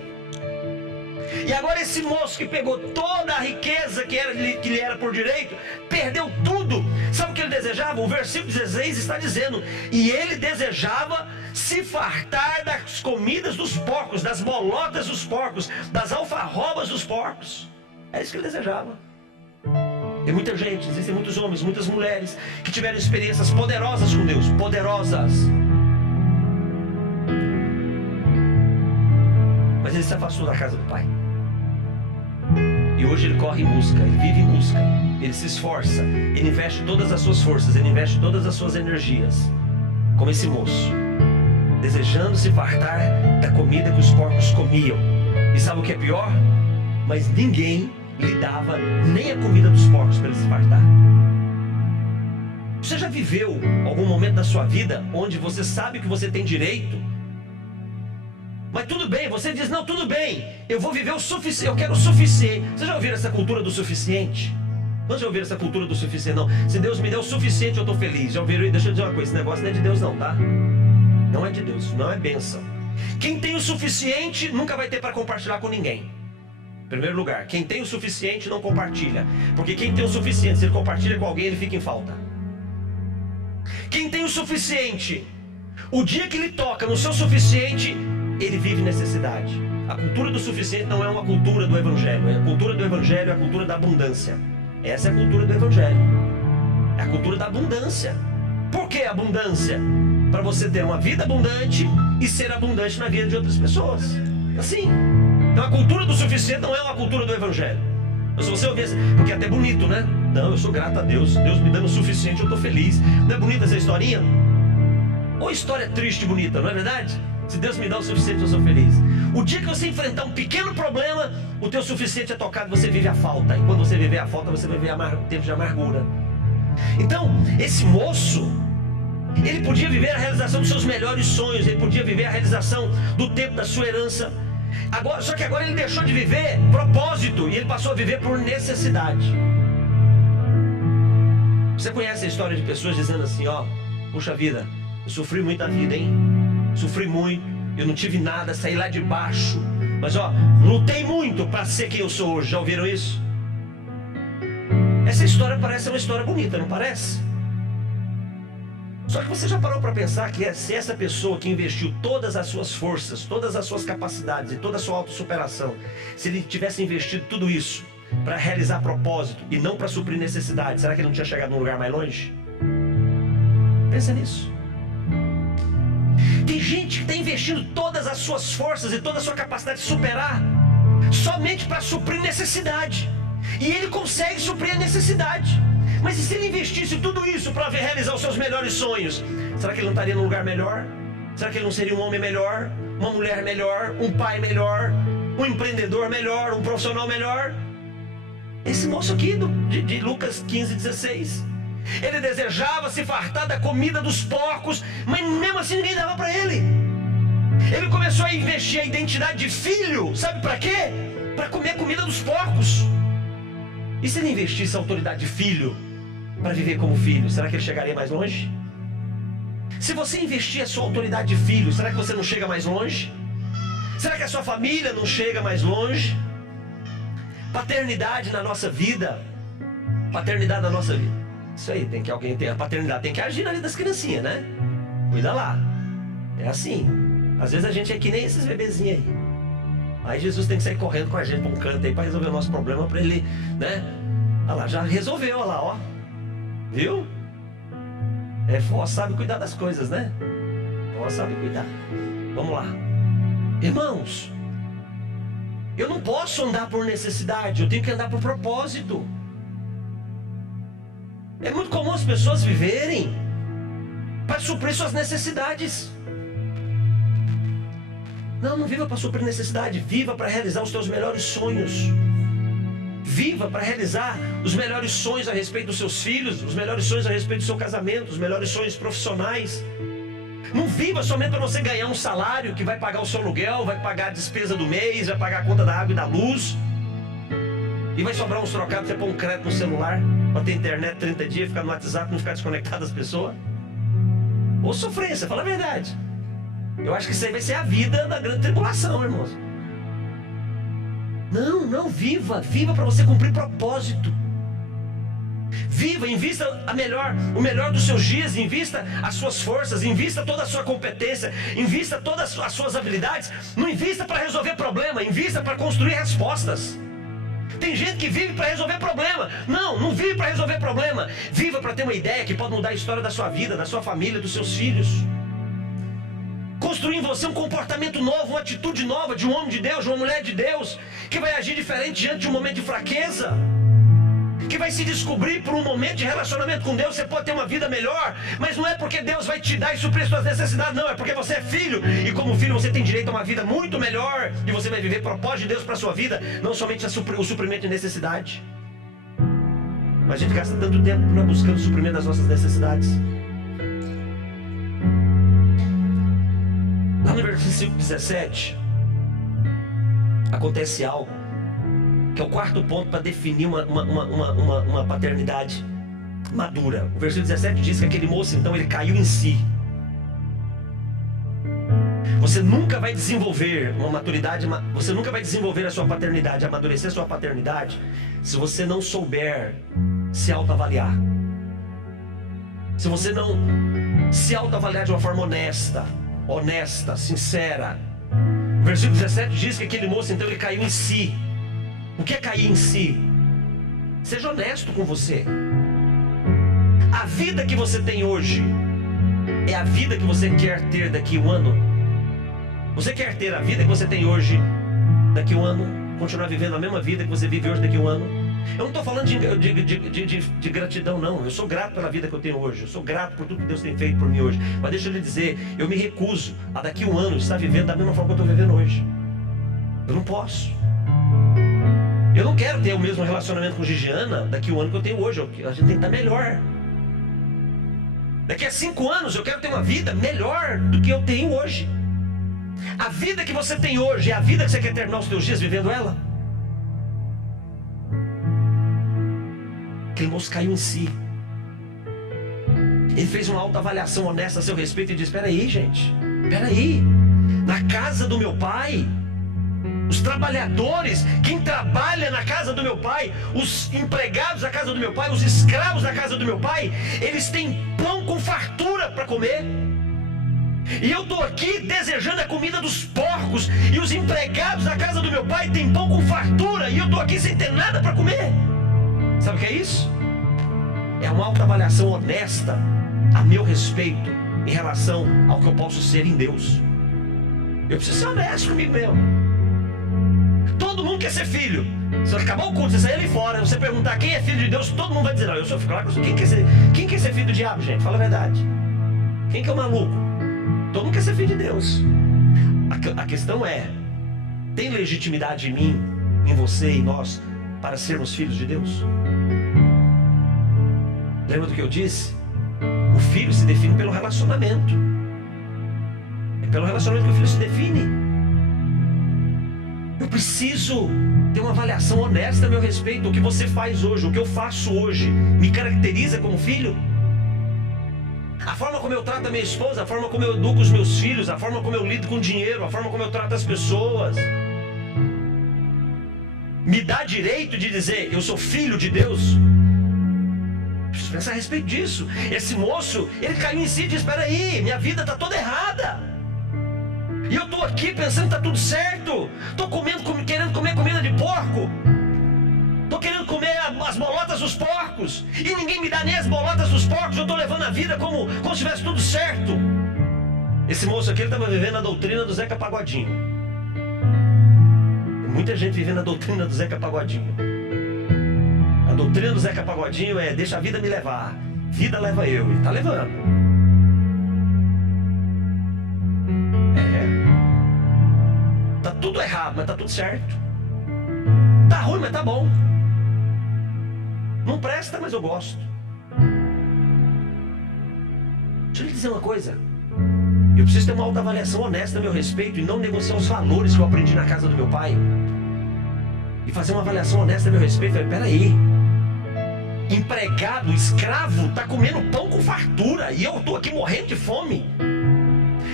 E agora esse moço que pegou toda a riqueza que lhe era por direito, perdeu tudo. Sabe o que ele desejava? O versículo 16 está dizendo: e ele desejava se fartar das comidas dos porcos, das bolotas dos porcos, das alfarrobas dos porcos. É isso que ele desejava. Tem muita gente, existem muitos homens, muitas mulheres que tiveram experiências poderosas com Deus, poderosas. Mas ele se afastou da casa do pai. E hoje ele corre em busca, ele vive em busca, ele se esforça, ele investe todas as suas forças, ele investe todas as suas energias, como esse moço, desejando se fartar da comida que os porcos comiam. E sabe o que é pior? Mas ninguém lhe dava nem a comida dos porcos para ele se fartar. Você já viveu algum momento da sua vida onde você sabe que você tem direito, mas tudo bem, você diz, não, tudo bem, eu vou viver o suficiente, eu quero o suficiente. Você já ouviu essa cultura do suficiente? Não já ouviram essa cultura do suficiente, não? Se Deus me deu o suficiente, eu estou feliz. Já ouviram? Deixa eu dizer uma coisa, esse negócio não é de Deus não, tá? Não é de Deus, não é bênção. Quem tem o suficiente nunca vai ter para compartilhar com ninguém. Em primeiro lugar, quem tem o suficiente não compartilha. Porque quem tem o suficiente, se ele compartilha com alguém, ele fica em falta. Quem tem o suficiente, o dia que ele toca no seu suficiente, ele vive necessidade. A cultura do suficiente não é uma cultura do Evangelho. A cultura do Evangelho é a cultura da abundância. Essa é a cultura do Evangelho. É a cultura da abundância. Por que abundância? Para você ter uma vida abundante e ser abundante na vida de outras pessoas. Assim. Então a cultura do suficiente não é uma cultura do Evangelho. Mas se você ouvir, porque é até bonito, né? Não, eu sou grato a Deus. Deus me dando o suficiente, eu estou feliz. Não é bonita essa historinha? Ou história triste e bonita, não é verdade? Se Deus me dá o suficiente, eu sou feliz. O dia que você enfrentar um pequeno problema, o teu suficiente é tocado, você vive a falta. E quando você viver a falta, você vai viver tempo de amargura. Então, esse moço, ele podia viver a realização dos seus melhores sonhos. Ele podia viver a realização do tempo da sua herança. Agora, só que agora ele deixou de viver propósito e ele passou a viver por necessidade. Você conhece a história de pessoas dizendo assim, ó, puxa vida, eu sofri muito a vida, hein? Sofri muito, eu não tive nada, saí lá de baixo. Mas ó, lutei muito para ser quem eu sou hoje. Já ouviram isso? Essa história parece uma história bonita, não parece? Só que você já parou para pensar que se essa pessoa que investiu todas as suas forças, todas as suas capacidades e toda a sua autossuperação, se ele tivesse investido tudo isso para realizar propósito e não para suprir necessidade, será que ele não tinha chegado num lugar mais longe? Pensa nisso. Tem gente que está investindo todas as suas forças e toda a sua capacidade de superar somente para suprir necessidade. E ele consegue suprir a necessidade. Mas e se ele investisse tudo isso para realizar os seus melhores sonhos? Será que ele não estaria num lugar melhor? Será que ele não seria um homem melhor? Uma mulher melhor? Um pai melhor? Um empreendedor melhor? Um profissional melhor? Esse moço aqui de Lucas 15:16. Ele desejava se fartar da comida dos porcos, mas mesmo assim ninguém dava para ele. Ele começou a investir a identidade de filho, sabe para quê? Para comer a comida dos porcos. E se ele investisse a autoridade de filho para viver como filho, será que ele chegaria mais longe? Se você investir a sua autoridade de filho, será que você não chega mais longe? Será que a sua família não chega mais longe? Paternidade na nossa vida. Paternidade na nossa vida. Isso aí, tem que alguém ter a paternidade, tem que agir na vida das criancinhas, né? Cuida lá. É assim. Às vezes a gente é que nem esses bebezinhos aí. Aí Jesus tem que sair correndo com a gente para um canto aí para resolver o nosso problema, para ele, né? Olha lá, já resolveu, olha lá, ó. Viu? Vó sabe cuidar das coisas, né? Vó sabe cuidar. Vamos lá. Irmãos, eu não posso andar por necessidade, eu tenho que andar por propósito. É muito comum as pessoas viverem para suprir suas necessidades. Não viva para suprir necessidade, viva para realizar os teus melhores sonhos. Viva para realizar os melhores sonhos a respeito dos seus filhos, os melhores sonhos a respeito do seu casamento, os melhores sonhos profissionais. Não viva somente para você ganhar um salário que vai pagar o seu aluguel, vai pagar a despesa do mês, vai pagar a conta da água e da luz. E vai sobrar uns trocados, você põe um crédito no celular, para ter internet 30 dias, ficar no WhatsApp, não ficar desconectado das pessoas. Ou sofrência, fala a verdade. Eu acho que isso aí vai ser a vida da grande tribulação, irmãos. Não, viva para você cumprir propósito. Viva, invista o melhor dos seus dias, invista as suas forças, invista toda a sua competência, invista todas as suas habilidades. Não invista para resolver problema, invista para construir respostas. Tem gente que vive para resolver problema. Não vive para resolver problema. Viva para ter uma ideia que pode mudar a história da sua vida, da sua família, dos seus filhos. Construir em você um comportamento novo, uma atitude nova de um homem de Deus, de uma mulher de Deus, que vai agir diferente diante de um momento de fraqueza, que vai se descobrir por um momento de relacionamento com Deus. Você pode ter uma vida melhor, mas não é porque Deus vai te dar e suprir suas necessidades, não, é porque você é filho, e como filho você tem direito a uma vida muito melhor, e você vai viver propósito de Deus para a sua vida, não somente o suprimento de necessidade. Mas a gente gasta tanto tempo buscando o suprimento das nossas necessidades. Lá no versículo 17, acontece algo, que é o quarto ponto para definir uma paternidade madura. O versículo 17 diz que aquele moço, então, ele caiu em si. Você nunca vai desenvolver uma maturidade, você nunca vai desenvolver a sua paternidade, amadurecer a sua paternidade, se você não souber se autoavaliar. Se você não se autoavaliar de uma forma honesta, sincera. O versículo 17 diz que aquele moço, então, ele caiu em si. O que é cair em si? Seja honesto com você. A vida que você tem hoje é a vida que você quer ter daqui a um ano? Você quer ter a vida que você tem hoje daqui a um ano? Continuar vivendo a mesma vida que você vive hoje daqui a um ano? Eu não estou falando de gratidão, não. Eu sou grato pela vida que eu tenho hoje. Eu sou grato por tudo que Deus tem feito por mim hoje. Mas deixa eu lhe dizer, eu me recuso a daqui a um ano estar vivendo da mesma forma que eu estou vivendo hoje. Eu não posso. Eu não quero ter o mesmo relacionamento com Gigiana daqui a um ano que eu tenho hoje. A gente tem que estar melhor. Daqui a 5 anos eu quero ter uma vida melhor do que eu tenho hoje. A vida que você tem hoje é a vida que você quer terminar os seus dias vivendo ela? Aquele moço caiu em si. Ele fez uma autoavaliação honesta a seu respeito e disse: espera aí, gente, espera aí. Na casa do meu pai, os trabalhadores, quem trabalha na casa do meu pai, os empregados da casa do meu pai, os escravos da casa do meu pai, eles têm pão com fartura para comer. E eu estou aqui desejando a comida dos porcos, e os empregados da casa do meu pai têm pão com fartura, e eu estou aqui sem ter nada para comer. Sabe o que é isso? É uma autoavaliação honesta a meu respeito em relação ao que eu posso ser em Deus. Eu preciso ser honesto comigo mesmo. Todo mundo quer ser filho. Se acabou o culto, você sair ali fora, você perguntar quem é filho de Deus, todo mundo vai dizer: não, eu sou filho. Claro que eu sou. Quem quer ser filho do diabo, gente? Fala a verdade. Quem que é o maluco? Todo mundo quer ser filho de Deus. A questão é: tem legitimidade em mim, em você e nós, para sermos filhos de Deus? Lembra do que eu disse? O filho se define pelo relacionamento. É pelo relacionamento que o filho se define. Eu preciso ter uma avaliação honesta a meu respeito. O que você faz hoje, o que eu faço hoje, me caracteriza como filho? A forma como eu trato a minha esposa, a forma como eu educo os meus filhos, a forma como eu lido com o dinheiro, a forma como eu trato as pessoas, me dá direito de dizer: eu sou filho de Deus? Preciso pensar a respeito disso. Esse moço, ele caiu em si e disse: espera aí, minha vida está toda errada. E eu estou aqui pensando que está tudo certo. Estou querendo comer comida de porco. Estou querendo comer as bolotas dos porcos. E ninguém me dá nem as bolotas dos porcos. Eu estou levando a vida como se tivesse tudo certo. Esse moço aqui, ele estava vivendo a doutrina do Zeca Pagodinho. Tem muita gente vivendo a doutrina do Zeca Pagodinho. A doutrina do Zeca Pagodinho é: deixa a vida me levar, vida leva eu. E está levando. Tá tudo errado, mas tá tudo certo. Tá ruim, mas tá bom. Não presta, mas eu gosto. Deixa eu lhe dizer uma coisa. Eu preciso ter uma autoavaliação honesta a meu respeito e não negociar os valores que eu aprendi na casa do meu pai. E fazer uma avaliação honesta a meu respeito. Peraí, empregado, escravo, tá comendo pão com fartura e eu tô aqui morrendo de fome.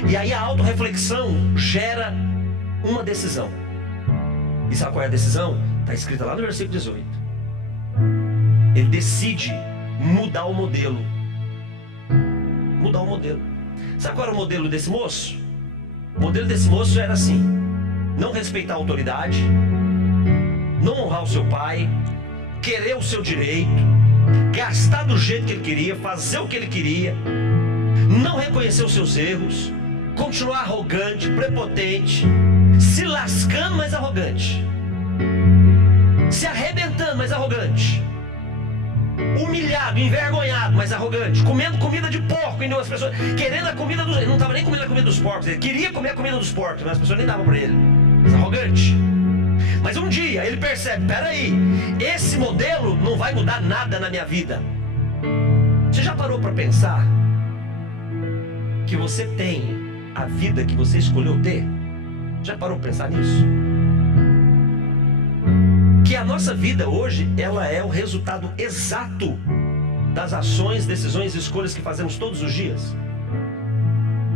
E aí a autorreflexão gera uma decisão. E sabe qual é a decisão? Está escrita lá no versículo 18. Ele decide mudar o modelo. Mudar o modelo. Sabe qual era o modelo desse moço? O modelo desse moço era assim: não respeitar a autoridade, não honrar o seu pai, querer o seu direito, gastar do jeito que ele queria, fazer o que ele queria, não reconhecer os seus erros, continuar arrogante, prepotente, se lascando, mas arrogante, se arrebentando, mas arrogante, humilhado, envergonhado, mas arrogante, comendo comida de porco, e as pessoas querendo a comida dos... Ele não estava nem comendo a comida dos porcos, ele queria comer a comida dos porcos, mas as pessoas nem davam para ele. Mas arrogante. Mas um dia ele percebe, peraí, esse modelo não vai mudar nada na minha vida. Você já parou para pensar que você tem a vida que você escolheu ter? Já parou para pensar nisso? Que a nossa vida hoje, ela é o resultado exato das ações, decisões e escolhas que fazemos todos os dias.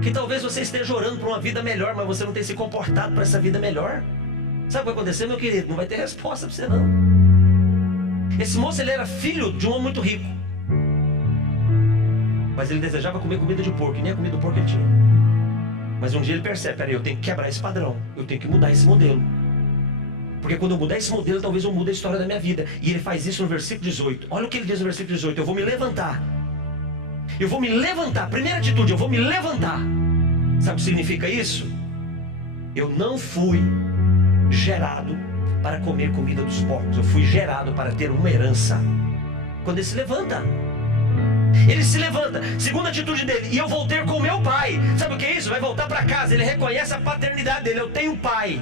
Que talvez você esteja orando por uma vida melhor, mas você não tem se comportado para essa vida melhor. Sabe o que vai acontecer, meu querido? Não vai ter resposta para você, não. Esse moço, ele era filho de um homem muito rico, mas ele desejava comer comida de porco, e nem a comida do porco ele tinha. Mas um dia ele percebe, peraí, eu tenho que quebrar esse padrão, eu tenho que mudar esse modelo. Porque quando eu mudar esse modelo, talvez eu mude a história da minha vida. E ele faz isso no versículo 18. Olha o que ele diz no versículo 18. Eu vou me levantar. Eu vou me levantar. Primeira atitude, eu vou me levantar. Sabe o que significa isso? Eu não fui gerado para comer comida dos porcos. Eu fui gerado para ter uma herança. Quando ele se levanta. Ele se levanta. Segunda atitude dele. E eu vou ter com meu pai. Sabe o que é isso? Vai voltar para casa. Ele reconhece a paternidade dele. Eu tenho um pai.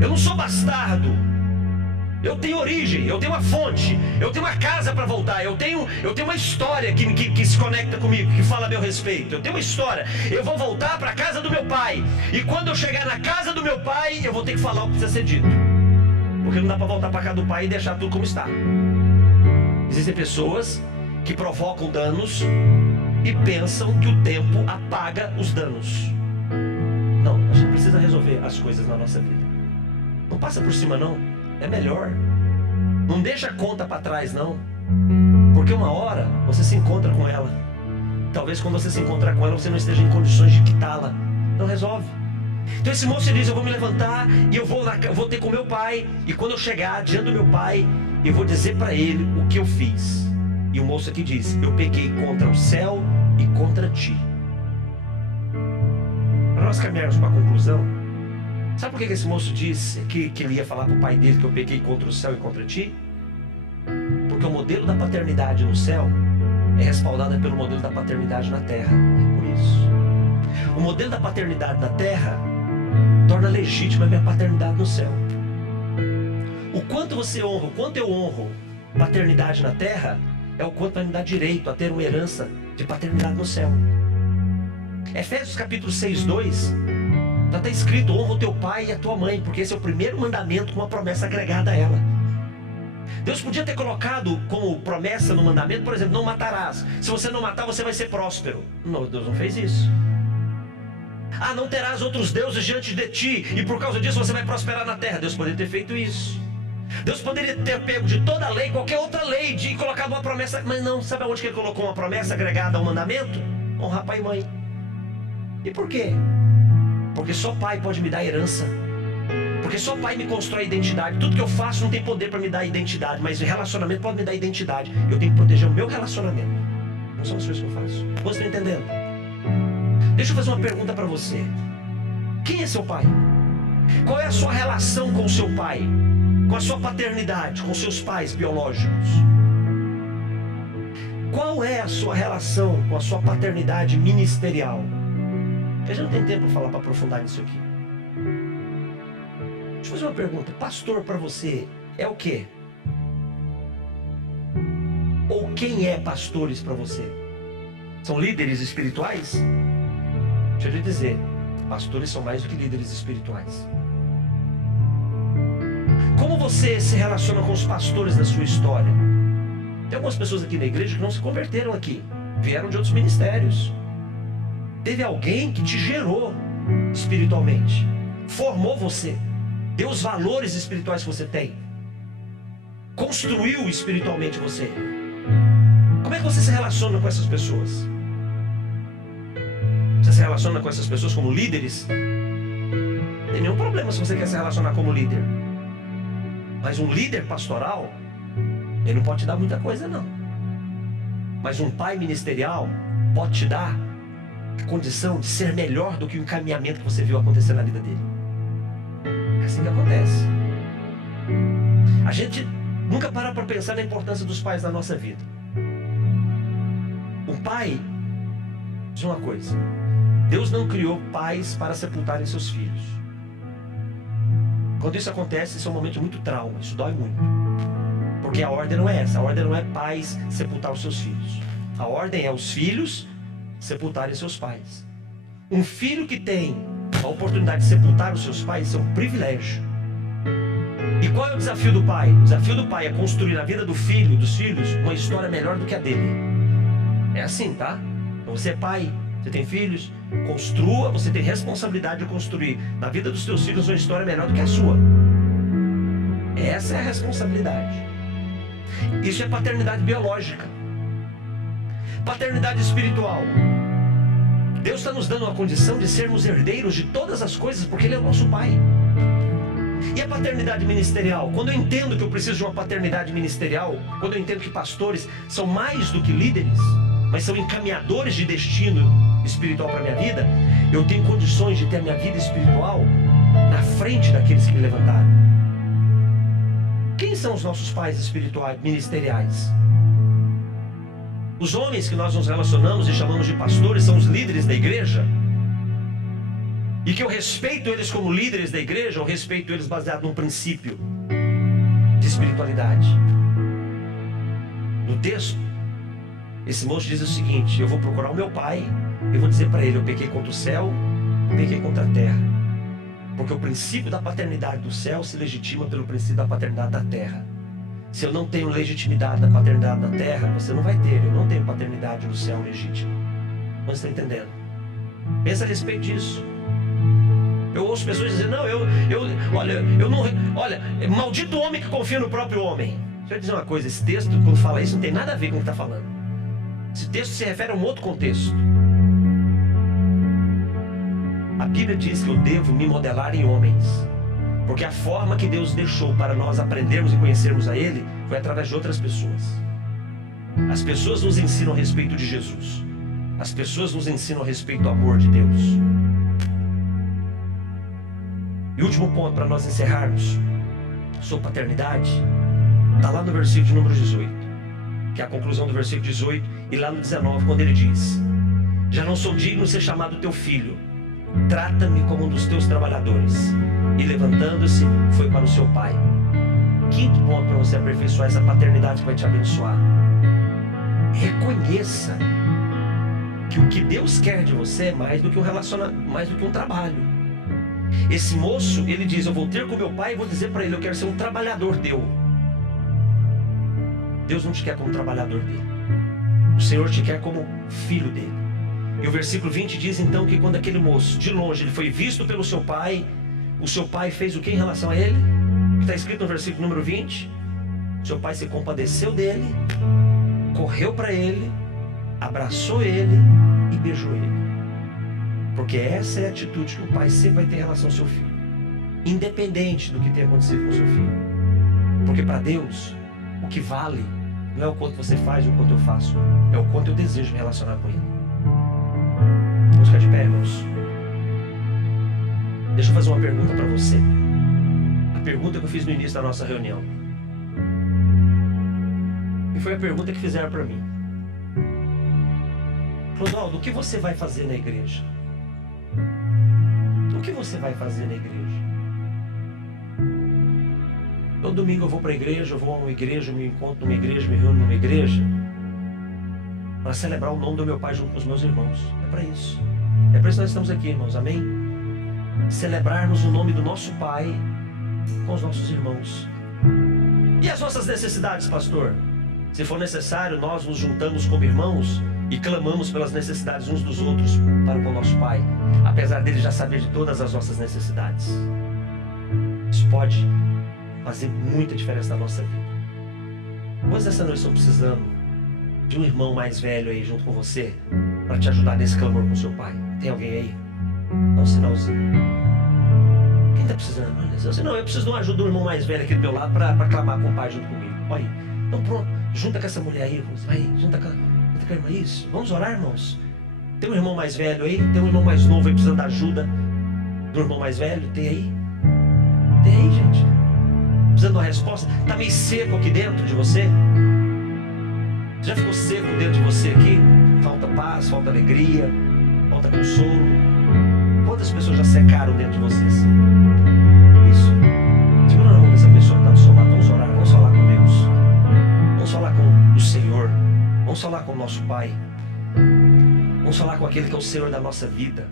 Eu não sou bastardo. Eu tenho origem, eu tenho uma fonte, eu tenho uma casa para voltar, eu tenho uma história que se conecta comigo, que fala a meu respeito. Eu tenho uma história. Eu vou voltar para a casa do meu pai. E quando eu chegar na casa do meu pai, eu vou ter que falar o que precisa ser dito. Porque não dá para voltar para a casa do pai e deixar tudo como está. Existem pessoas que provocam danos e pensam que o tempo apaga os danos. Não, a gente precisa resolver as coisas na nossa vida. Não passa por cima, não. É melhor. Não deixa a conta para trás, não. Porque uma hora você se encontra com ela. Talvez quando você se encontrar com ela, você não esteja em condições de quitá-la. Então resolve. Então esse moço diz, eu vou me levantar e eu vou ter com meu pai. E quando eu chegar diante do meu pai, eu vou dizer para ele o que eu fiz. E o moço aqui diz, eu pequei contra o céu e contra ti. Para nós caminharmos para a conclusão, sabe por que esse moço disse que ele ia falar para o pai dele que eu pequei contra o céu e contra ti? Porque o modelo da paternidade no céu é respaldado pelo modelo da paternidade na terra. É por isso. O modelo da paternidade na terra torna legítima a minha paternidade no céu. O quanto você honra, o quanto eu honro paternidade na terra, é o quanto vai me dar direito a ter uma herança de paternidade no céu. Efésios capítulo 6:2 já está escrito, honra o teu pai e a tua mãe, porque esse é o primeiro mandamento com uma promessa agregada a ela. Deus podia ter colocado como promessa no mandamento, por exemplo, não matarás. Se você não matar, você vai ser próspero. Não, Deus não fez isso. Ah, não terás outros deuses diante de ti, e por causa disso você vai prosperar na terra. Deus poderia ter feito isso. Deus poderia ter pego de toda a lei, qualquer outra lei, e colocado uma promessa. Mas não, sabe aonde que ele colocou uma promessa agregada ao mandamento? Honrar pai e mãe. E por quê? Porque só pai pode me dar herança. Porque só pai me constrói identidade. Tudo que eu faço não tem poder para me dar identidade, mas o relacionamento pode me dar identidade. Eu tenho que proteger o meu relacionamento. Não são as coisas que eu faço. Você está entendendo? Deixa eu fazer uma pergunta para você. Quem é seu pai? Qual é a sua relação com o seu pai? Com a sua paternidade, com seus pais biológicos? Qual é a sua relação com a sua paternidade ministerial? Porque a gente não tem tempo para falar, para aprofundar nisso aqui. Deixa eu fazer uma pergunta. Pastor para você é o quê? Ou quem é pastores para você? São líderes espirituais? Deixa eu lhe dizer, pastores são mais do que líderes espirituais. Como você se relaciona com os pastores da sua história? Tem algumas pessoas aqui na igreja que não se converteram aqui, vieram de outros ministérios. Teve alguém que te gerou espiritualmente, formou você, deu os valores espirituais que você tem, construiu espiritualmente você. Como é que você se relaciona com essas pessoas? Você se relaciona com essas pessoas como líderes? Não tem nenhum problema se você quer se relacionar como líder. Mas um líder pastoral, ele não pode te dar muita coisa, não. Mas um pai ministerial pode te dar a condição de ser melhor do que o encaminhamento que você viu acontecer na vida dele. É assim que acontece. A gente nunca para para pensar na importância dos pais na nossa vida. O pai, diz uma coisa, Deus não criou pais para sepultarem seus filhos. Quando isso acontece, isso é um momento de muito trauma, isso dói muito. Porque a ordem não é essa, a ordem não é pais sepultar os seus filhos. A ordem é os filhos sepultarem seus pais. Um filho que tem a oportunidade de sepultar os seus pais, isso é um privilégio. E qual é o desafio do pai? O desafio do pai é construir na vida do filho, dos filhos, uma história melhor do que a dele. É assim, tá? Então você é pai, você tem filhos, construa, você tem responsabilidade de construir na vida dos seus filhos uma história melhor do que a sua. Essa é a responsabilidade. Isso é paternidade biológica. Paternidade espiritual. Deus está nos dando a condição de sermos herdeiros de todas as coisas, porque Ele é o nosso Pai. E a paternidade ministerial? Quando eu entendo que eu preciso de uma paternidade ministerial, quando eu entendo que pastores são mais do que líderes, mas são encaminhadores de destino espiritual para a minha vida, eu tenho condições de ter a minha vida espiritual na frente daqueles que me levantaram. Quem são os nossos pais espirituais, ministeriais? Os homens que nós nos relacionamos e chamamos de pastores são os líderes da igreja? E que eu respeito eles como líderes da igreja, ou respeito eles baseado num princípio de espiritualidade? No texto, esse moço diz o seguinte: eu vou procurar o meu pai, eu vou dizer para ele, eu pequei contra o céu, pequei contra a terra. Porque o princípio da paternidade do céu se legitima pelo princípio da paternidade da terra. Se eu não tenho legitimidade da paternidade da terra, você não vai ter. Eu não tenho paternidade no céu legítima. Você está entendendo? Pensa a respeito disso. Eu ouço pessoas dizendo, não, olha, maldito homem que confia no próprio homem. Deixa eu dizer uma coisa, esse texto, quando fala isso, não tem nada a ver com o que está falando. Esse texto se refere a um outro contexto. A Bíblia diz que eu devo me modelar em homens, porque a forma que Deus deixou para nós aprendermos e conhecermos a Ele foi através de outras pessoas. As pessoas nos ensinam a respeito de Jesus. As pessoas nos ensinam a respeito do amor de Deus. E o último ponto para nós encerrarmos sobre paternidade está lá no versículo de número 18, que é a conclusão do versículo 18, e lá no 19, quando ele diz: já não sou digno de ser chamado teu filho, trata-me como um dos teus trabalhadores. E levantando-se, foi para o seu pai. Quinto ponto para você aperfeiçoar essa paternidade que vai te abençoar: reconheça que o que Deus quer de você é mais do que um relacionamento, mais do que um trabalho. Esse moço, ele diz, eu vou ter com meu pai e vou dizer para ele, eu quero ser um trabalhador teu. Deus não te quer como trabalhador dele. O Senhor te quer como filho dele. E o versículo 20 diz então que quando aquele moço, de longe, ele foi visto pelo seu pai, o seu pai fez o que em relação a ele? Está escrito no versículo número 20. Seu pai se compadeceu dele, correu para ele, abraçou ele e beijou ele. Porque essa é a atitude que o pai sempre vai ter em relação ao seu filho, independente do que tenha acontecido com o seu filho. Porque para Deus, o que vale não é o quanto você faz ou o quanto eu faço, é o quanto eu desejo me relacionar com ele. Vamos ficar de pé, irmãos. Deixa eu fazer uma pergunta para você. A pergunta que eu fiz no início da nossa reunião. E foi a pergunta que fizeram para mim. Clodoaldo, o que você vai fazer na igreja? O que você vai fazer na igreja? Todo domingo eu vou para a igreja, eu vou a uma igreja, me encontro numa igreja, me reúno numa igreja para celebrar o nome do meu pai junto com os meus irmãos. É para isso. É para isso que nós estamos aqui, irmãos. Amém? Celebrarmos o nome do nosso pai com os nossos irmãos. E as nossas necessidades, pastor? Se for necessário, nós nos juntamos como irmãos e clamamos pelas necessidades uns dos outros para com o nosso pai, apesar dele já saber de todas as nossas necessidades. Isso pode fazer muita diferença na nossa vida. Quantos dessa noite estão precisando de um irmão mais velho aí junto com você para te ajudar nesse clamor com o seu pai? Tem alguém aí? Dá um sinalzinho. Quem está precisando? Olha, não, eu preciso de uma ajuda de um irmão mais velho aqui do meu lado para clamar com o pai junto comigo. Olha aí. Então pronto, junta com essa mulher aí, vai, junta com a irmã, isso. Vamos orar, irmãos? Tem um irmão mais velho aí? Tem um irmão mais novo aí precisando da ajuda do irmão mais velho? Tem aí? Tem aí, gente? Precisando de uma resposta? Está meio seco aqui dentro de você? Já ficou seco dentro de você aqui? Falta paz, falta alegria, falta consolo. Quantas pessoas já secaram dentro de vocês? Isso. Vamos falar com o nosso Pai. Vamos falar com aquele que é o Senhor da nossa vida.